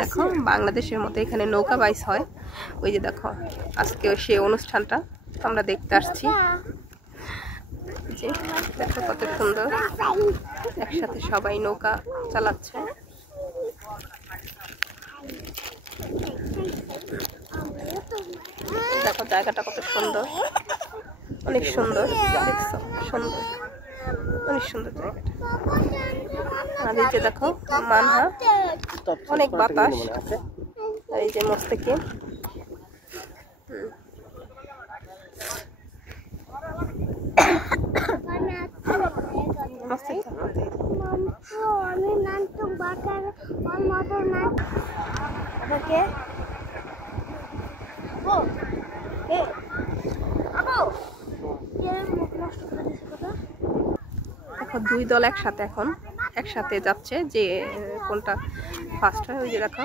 দেখো বাংলাদেশের মতো এখানে নৌকা বাইচ হয়। ওই যে দেখো আজকে সেই অনুষ্ঠানটা আমরা দেখতে আসছি। যে দেখো কত সুন্দর একসাথে সবাই নৌকা চালাচ্ছে। দেখো জায়গাটা কত সুন্দর, অনেক সুন্দর, দেখছো সুন্দর, অনেক সুন্দর জায়গাটা। আর এই যে দেখো মানহা, অনেক বাতাস, আর এই যে মস্তিকে এখন দুই দল একসাথে যাচ্ছে, যে কোনটা ফার্স্ট হয় ওই যে দেখো